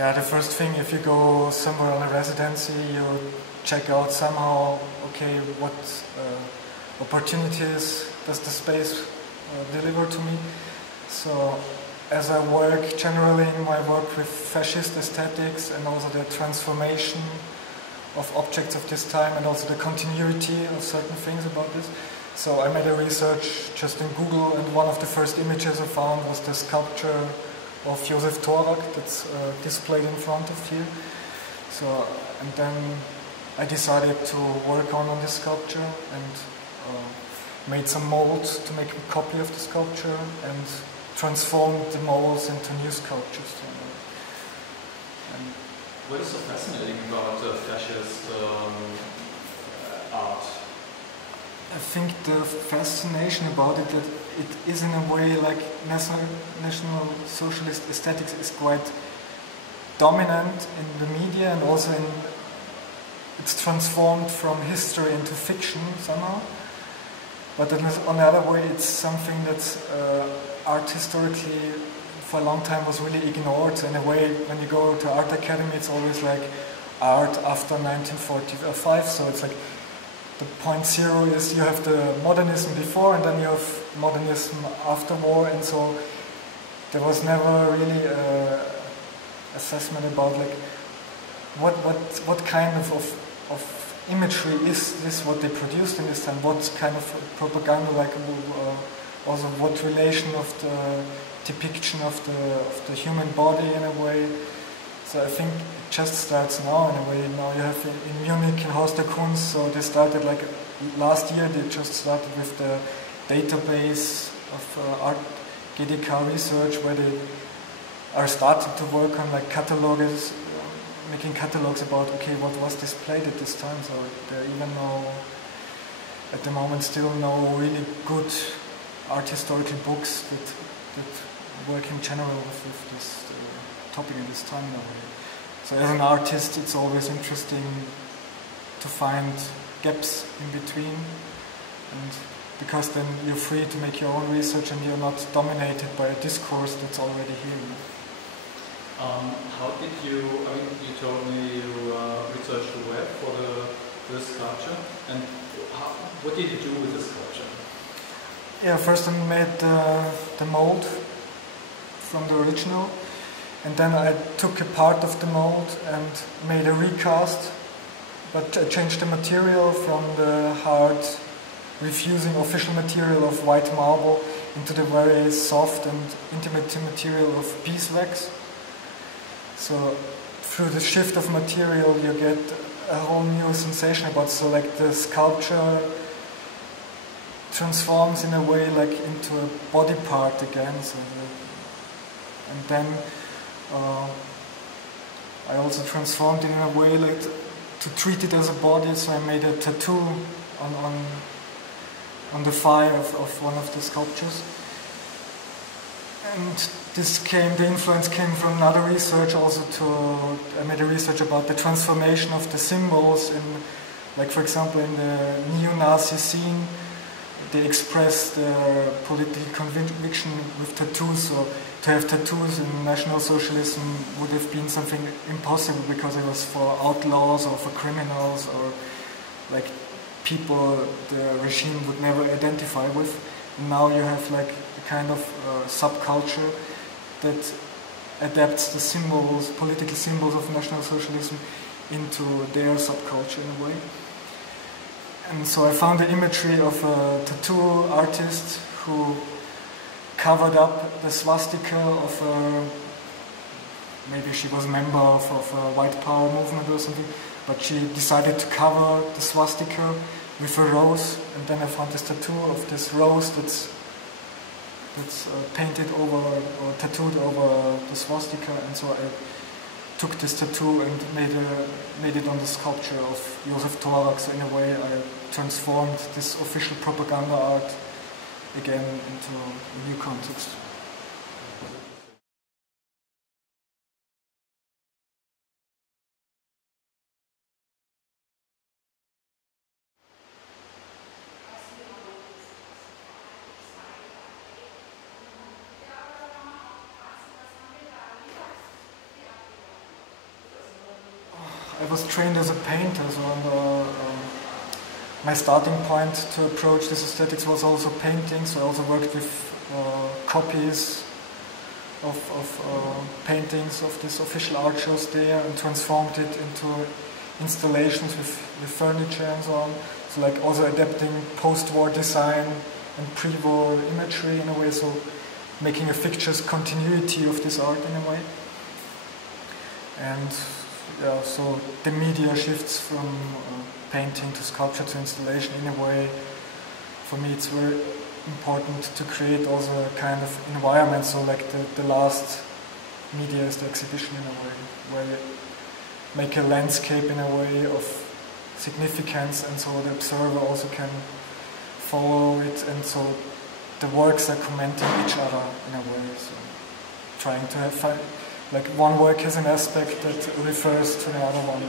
Yeah, the first thing, if you go somewhere on a residency, you check out somehow, okay, what opportunities does the space deliver to me. So as I work generally in my work with fascist aesthetics and also the transformation of objects of this time and also the continuity of certain things about this. So I made a research just in Google, and one of the first images I found was the sculpture of Josef Thorak that's displayed in front of you. So, and then I decided to work on this sculpture and made some molds to make a copy of the sculpture and transformed the molds into new sculptures. What is so fascinating about fascist art? I think the fascination about it, that it is in a way like National Socialist aesthetics is quite dominant in the media, and also it's transformed from history into fiction somehow. But on the other way, it's something that art historically for a long time was really ignored. So in a way, when you go to art academy, it's always like art after 1945. So it's like the point zero is you have the modernism before, and then you have modernism after war. And so there was never really assessment about like what kind of imagery is this, what they produced in this time, what kind of propaganda, like also what relation of the depiction of the human body in a way. So I think it just starts now in a way. Now you have in Munich in Haus der Kunst, so they started like last year, they just started with the database of art GDK research, where they are starting to work on like catalogs, making catalogs about, okay, what was displayed at this time. So there are even at the moment still no really good art historical books that work in general with this topic at this time now. So as an artist, it's always interesting to find gaps in between, and because then you're free to make your own research and you're not dominated by a discourse that's already here. How did you, I mean, you told me you researched the web for the sculpture, and what did you do with the sculpture? Yeah, first I made the mold from the original, and then I took a part of the mold and made a recast, but I changed the material from the hard, refusing official material of white marble into the very soft and intimate material of beeswax. So through the shift of material you get a whole new sensation about, so like the sculpture transforms in a way like into a body part again. So and then I also transformed in a way like to treat it as a body, so I made a tattoo on the thigh of one of the sculptures. And the influence came from another research also I made a research about the transformation of the symbols in, like for example in the neo-Nazi scene, they expressed their political conviction with tattoos. So to have tattoos in National Socialism would have been something impossible because it was for outlaws or for criminals or like people the regime would never identify with. And now you have like a kind of subculture that adapts the symbols, political symbols of National Socialism into their subculture in a way. And so I found the imagery of a tattoo artist who covered up the swastika of maybe she was a member of a white power movement or something, but she decided to cover the swastika with a rose, and then I found this tattoo of this rose that's painted over or tattooed over the swastika, and so I took this tattoo and made it on the sculpture of Josef Thorak. So in a way I transformed this official propaganda art again into a new context. was trained as a painter, so my starting point to approach this aesthetics was also painting. So I also worked with copies of paintings of these official art shows there and transformed it into installations with furniture and so on. So like also adapting post-war design and pre-war imagery in a way, so making a fictitious continuity of this art in a way. And yeah, so the media shifts from painting to sculpture to installation in a way. For me it's very important to create also a kind of environment, so like the last media is the exhibition in a way, where you make a landscape in a way of significance, and so the observer also can follow it, and so the works are commenting each other in a way. So trying to have like one work has an aspect that refers to the other one.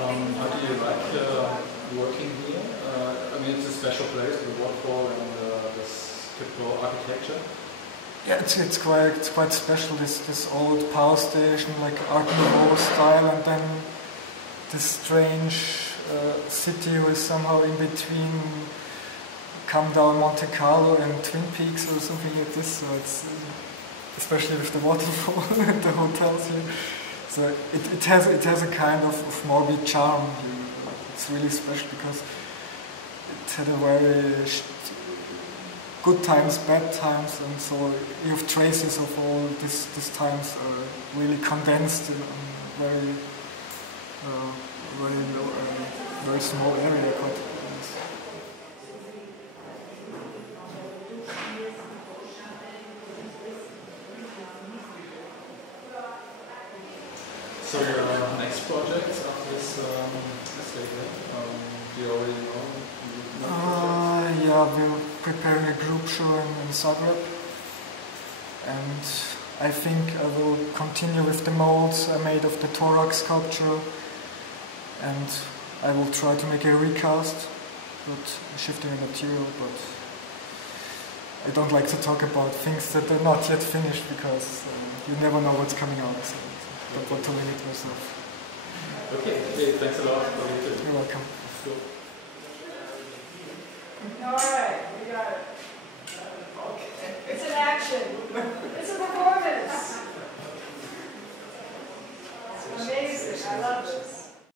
How do you like working here? I mean, it's a special place, the waterfall and this typical architecture. Yeah, it's quite special. This old power station, like Art Nouveau style, and then this strange city with somehow in between come down Monte Carlo and Twin Peaks or something like this. So it's especially with the waterfall and the hotels here. So it has a kind of morbid charm here. It's really special because it had a very good times, bad times, and so you have traces of all these times really condensed in a very small area. Quite. So your next projects after this estate, do you already know? Yeah, we're preparing a group show in Zagreb, and I think I will continue with the molds I made of the Thorak sculpture, and I will try to make a recast, but shifting the material, but I don't like to talk about things that are not yet finished because you never know what's coming out. So. Don't want to limit myself. Okay, thanks a lot. You're welcome. Cool.